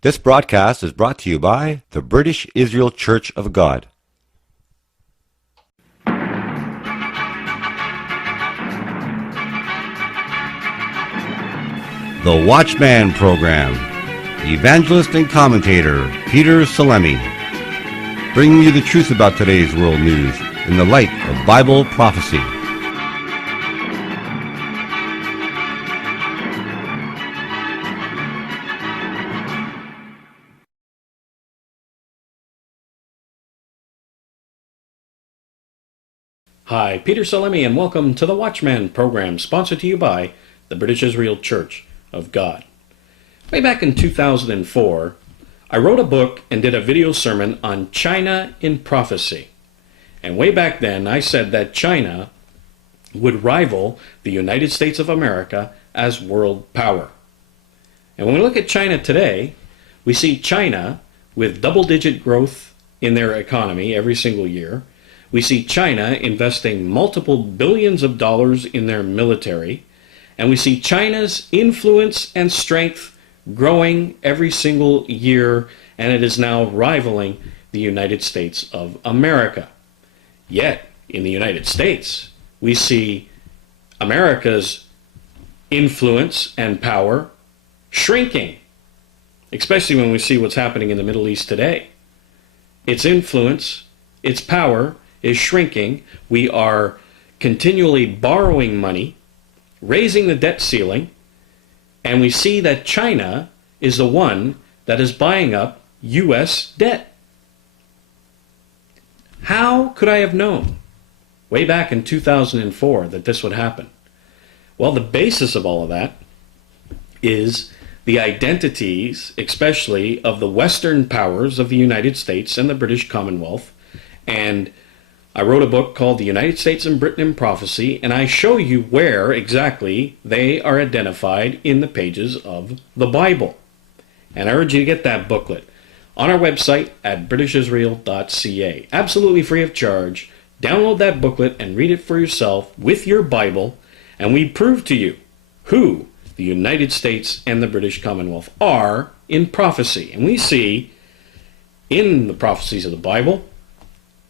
This broadcast is brought to you by the British Israel Church of God. The Watchman Program. Evangelist and commentator Peter Salemi, bringing you the truth about today's world news in the light of Bible prophecy. Hi, Peter Salemi, and welcome to the Watchman program, sponsored to you by the British Israel Church of God. Way back in 2004, I wrote a book and did a video sermon on China in prophecy. And way back then, I said that China would rival the United States of America as world power. And when we look at China today, we see China with double-digit growth in their economy every single year. We see China investing multiple billions of dollars in their military, and we see China's influence and strength growing every single year, and it is now rivaling the United States of America. Yet, in the United States, we see America's influence and power shrinking, especially when we see what's happening in the Middle East today. Its influence, its power is shrinking. We are continually borrowing money, raising the debt ceiling, and we see that China is the one that is buying up U.S. debt. How could I have known way back in 2004 that this would happen? Well, the basis of all of that is the identities, especially of the Western powers of the United States and the British Commonwealth. And I wrote a book called The United States and Britain in Prophecy, and I show you where exactly they are identified in the pages of the Bible. And I urge you to get that booklet on our website at britishisrael.ca. Absolutely free of charge. Download that booklet and read it for yourself with your Bible, and we prove to you who the United States and the British Commonwealth are in prophecy. And we see in the prophecies of the Bible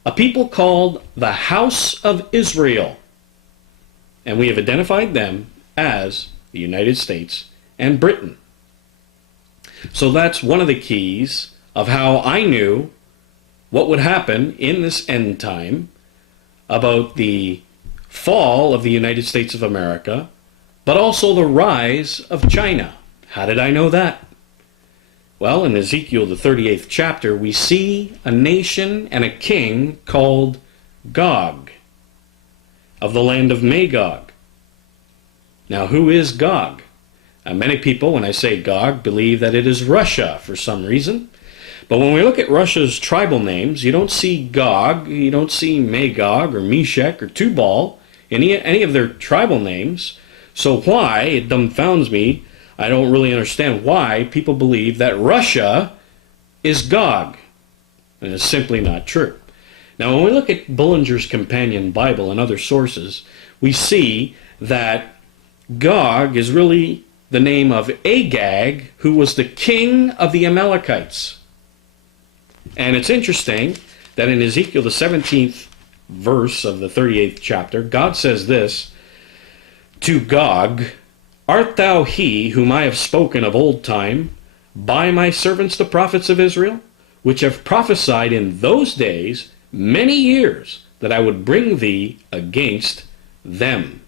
a people called the House of Israel. And we have identified them as the United States and Britain. So that's one of the keys of how I knew what would happen in this end time about the fall of the United States of America, but also the rise of China. How did I know that? Well, in Ezekiel, the 38th chapter, we see a nation and a king called Gog, of the land of Magog. Now, who is Gog? Many people, when I say Gog, believe that it is Russia for some reason. But when we look at Russia's tribal names, you don't see Gog, you don't see Magog or Meshech or Tubal, any of their tribal names. So why, it dumbfounds me, I don't really understand why people believe that Russia is Gog. And it's simply not true. Now, when we look at Bullinger's Companion Bible and other sources, we see that Gog is really the name of Agag, who was the king of the Amalekites. And it's interesting that in Ezekiel, the 17th verse of the 38th chapter, God says this to Gog, "Art thou he whom I have spoken of old time by my servants the prophets of Israel, which have prophesied in those days many years that I would bring thee against them?"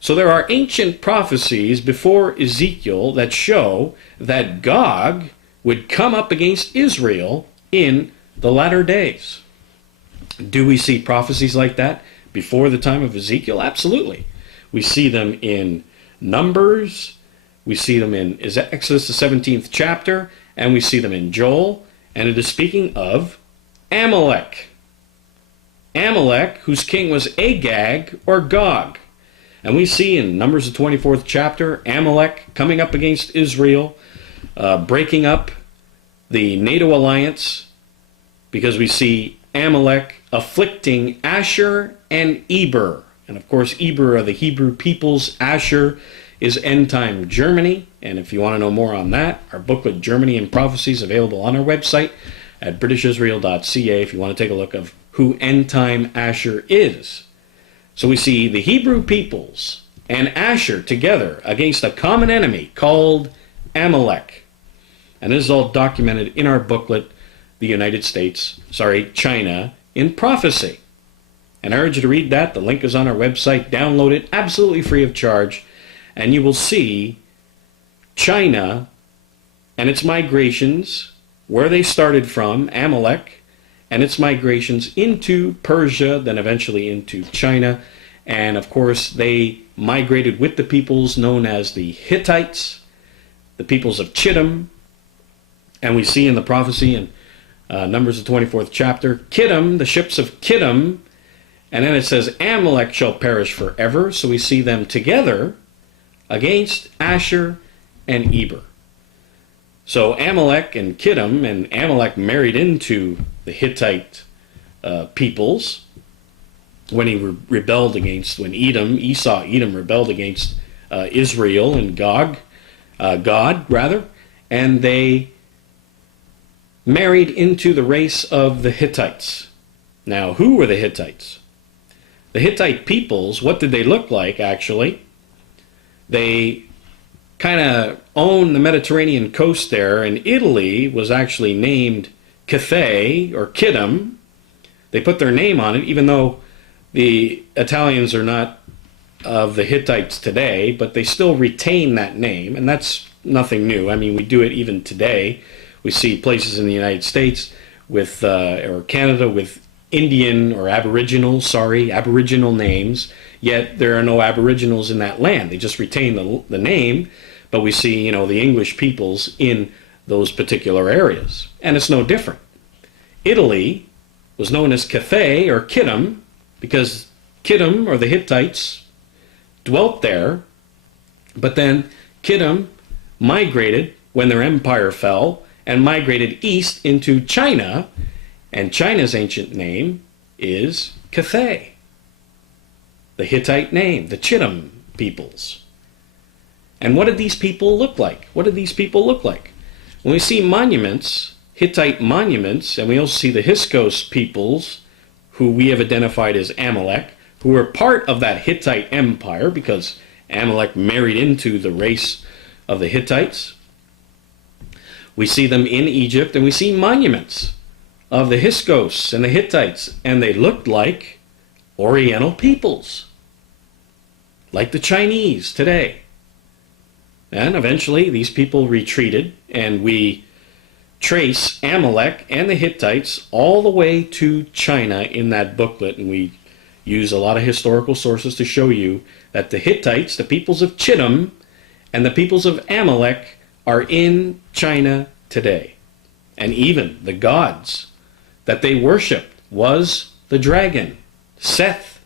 So there are ancient prophecies before Ezekiel that show that Gog would come up against Israel in the latter days. Do we see prophecies like that before the time of Ezekiel? Absolutely. We see them in Numbers, we see them in Exodus the 17th chapter, and we see them in Joel, and it is speaking of Amalek. Amalek, whose king was Agag or Gog. And we see in Numbers the 24th chapter, Amalek coming up against Israel, breaking up the NATO alliance, because we see Amalek afflicting Asher and Eber. And of course, Eber are the Hebrew peoples. Asher is End Time Germany. And if you want to know more on that, our booklet, Germany and Prophecy, is available on our website at britishisrael.ca if you want to take a look of who End Time Asher is. So we see the Hebrew peoples and Asher together against a common enemy called Amalek. And this is all documented in our booklet, China in Prophecy. And I urge you to read that. The link is on our website. Download it absolutely free of charge. And you will see China and its migrations, where they started from, Amalek, and its migrations into Persia, then eventually into China. And of course, they migrated with the peoples known as the Hittites, the peoples of Chittim. And we see in the prophecy in Numbers, the 24th chapter, Chittim, the ships of Chittim. And then it says, Amalek shall perish forever. So we see them together against Asher and Eber. So Amalek and Chittim, and Amalek married into the Hittite peoples when he rebelled against, when Edom rebelled against Israel and God, and they married into the race of the Hittites. Now, who were the Hittites? The Hittite peoples, what did they look like, actually? They kind of owned the Mediterranean coast there, and Italy was actually named Cathay, or Chittim. They put their name on it, even though the Italians are not of the Hittites today, but they still retain that name, and that's nothing new. I mean, we do it even today. We see places in the United States with, or Canada, with Indian or Aboriginal names, yet there are no Aboriginals in that land. They just retain the name, but we see, the English peoples in those particular areas. And it's no different. Italy was known as Cathay or Chittim because Chittim, or the Hittites, dwelt there, but then Chittim migrated when their empire fell and migrated east into China, and China's ancient name is Cathay. The Hittite name, the Chittim peoples. And what did these people look like? When we see monuments, Hittite monuments, and we also see the Hyksos peoples, who we have identified as Amalek, who were part of that Hittite empire because Amalek married into the race of the Hittites. We see them in Egypt, and we see monuments of the Hyksos and the Hittites, and they looked like Oriental peoples, like the Chinese today. And eventually these people retreated, and we trace Amalek and the Hittites all the way to China in that booklet, and we use a lot of historical sources to show you that the Hittites, the peoples of Chittim, and the peoples of Amalek are in China today. And even the gods that they worshipped was the dragon, Seth,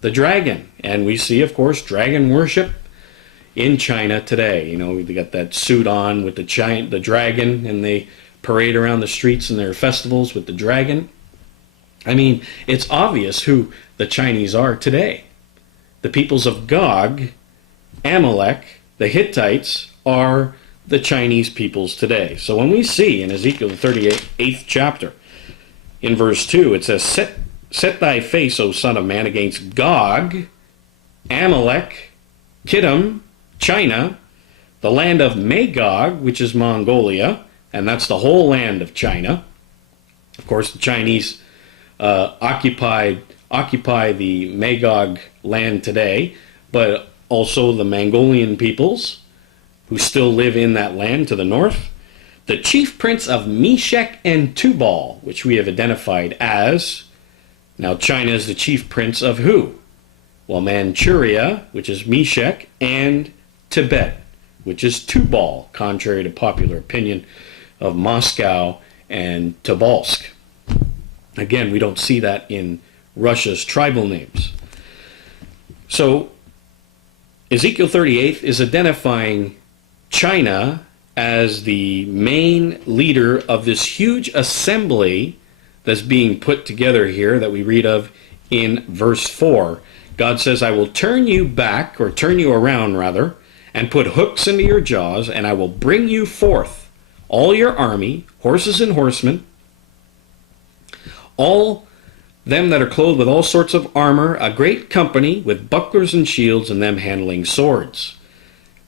the dragon. And we see, of course, dragon worship in China today. They got that suit on with the dragon, and they parade around the streets in their festivals with the dragon. I mean, it's obvious who the Chinese are today. The peoples of Gog, Amalek, the Hittites are the Chinese peoples today. So when we see in Ezekiel the 38th chapter, in verse 2, it says, Set thy face, O son of man, against Gog, Amalek, Chittim, China, the land of Magog, which is Mongolia, and that's the whole land of China. Of course, the Chinese occupy the Magog land today, but also the Mongolian peoples who still live in that land to the north. The chief prince of Meshech and Tubal, which we have identified as, now China is the chief prince of who? Well, Manchuria, which is Meshech, and Tibet, which is Tubal, contrary to popular opinion of Moscow and Tobolsk. Again, we don't see that in Russia's tribal names. So Ezekiel 38 is identifying China as the main leader of this huge assembly that's being put together here that we read of in verse 4. God says, I will turn you back, or turn you around rather, and put hooks into your jaws, and I will bring you forth, all your army, horses and horsemen, all them that are clothed with all sorts of armor, a great company with bucklers and shields, and them handling swords.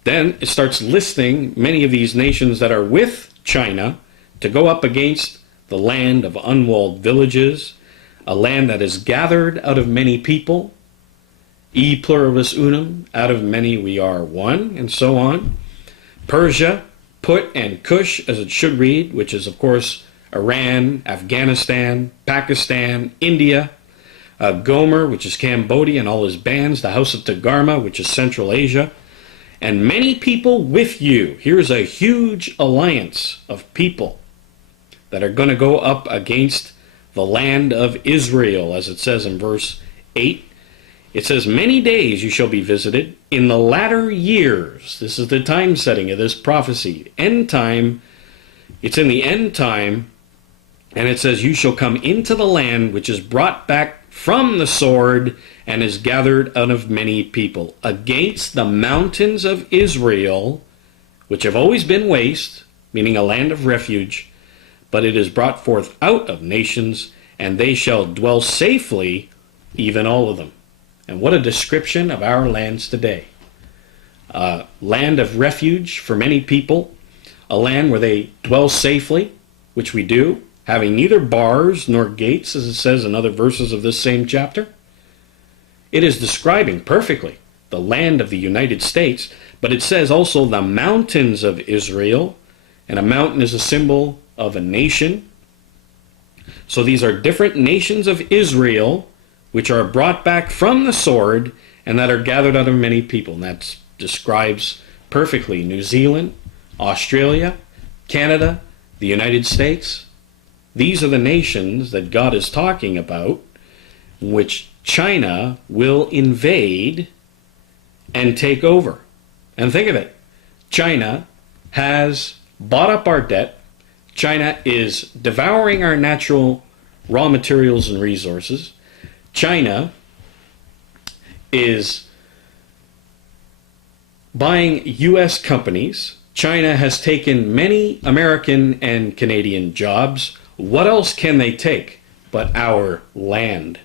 Then it starts listing many of these nations that are with China to go up against the land of unwalled villages, a land that is gathered out of many people, e pluribus unum, out of many we are one, and so on. Persia, Put, and Cush, as it should read, which is, of course, Iran, Afghanistan, Pakistan, India, Gomer, which is Cambodia and all his bands, the House of Tagarma, which is Central Asia, and many people with you. Here's a huge alliance of people that are going to go up against the land of Israel, as it says in verse 8. It says, many days you shall be visited in the latter years. This is the time setting of this prophecy. End time. It's in the end time. And it says, you shall come into the land which is brought back from the sword and is gathered out of many people, against the mountains of Israel, which have always been waste, meaning a land of refuge, but it is brought forth out of nations, and they shall dwell safely, even all of them. And what a description of our lands today. Land of refuge for many people, a land where they dwell safely, which we do, having neither bars nor gates, as it says in other verses of this same chapter. It is describing perfectly the land of the United States, but it says also the mountains of Israel, and a mountain is a symbol of a nation. So these are different nations of Israel, which are brought back from the sword, and that are gathered out of many people. And that describes perfectly New Zealand, Australia, Canada, the United States. These are the nations that God is talking about, which China will invade and take over. And think of it. China has bought up our debt. China is devouring our natural raw materials and resources. China is buying U.S. companies. China has taken many American and Canadian jobs. What else can they take but our land?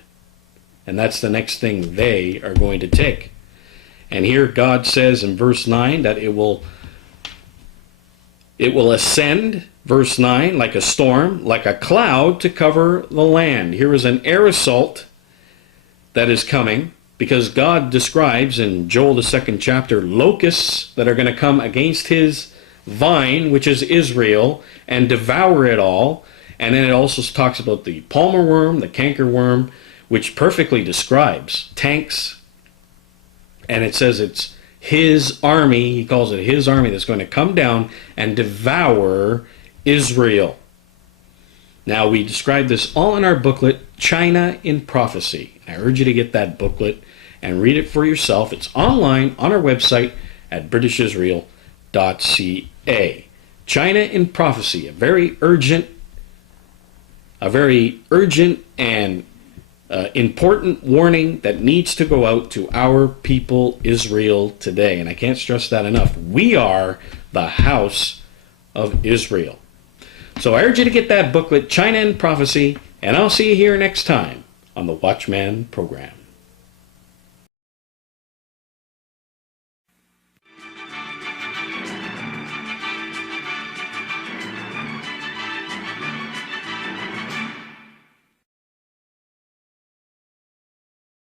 And that's the next thing they are going to take. And here God says in verse 9 that it will ascend, verse 9, like a storm, like a cloud to cover the land. Here is an air assault that is coming, because God describes in Joel the 2nd chapter locusts that are going to come against his vine, which is Israel, and devour it all. And then it also talks about the palmer worm, the cankerworm, which perfectly describes tanks. And it says it's his army, he calls it his army, that's going to come down and devour Israel. Now, we describe this all in our booklet, China in Prophecy. I urge you to get that booklet and read it for yourself. It's online on our website at britishisrael.ca. China in Prophecy, a very urgent and important warning that needs to go out to our people, Israel, today. And I can't stress that enough. We are the house of Israel. So I urge you to get that booklet, China in Prophecy, and I'll see you here next time on the Watchman program.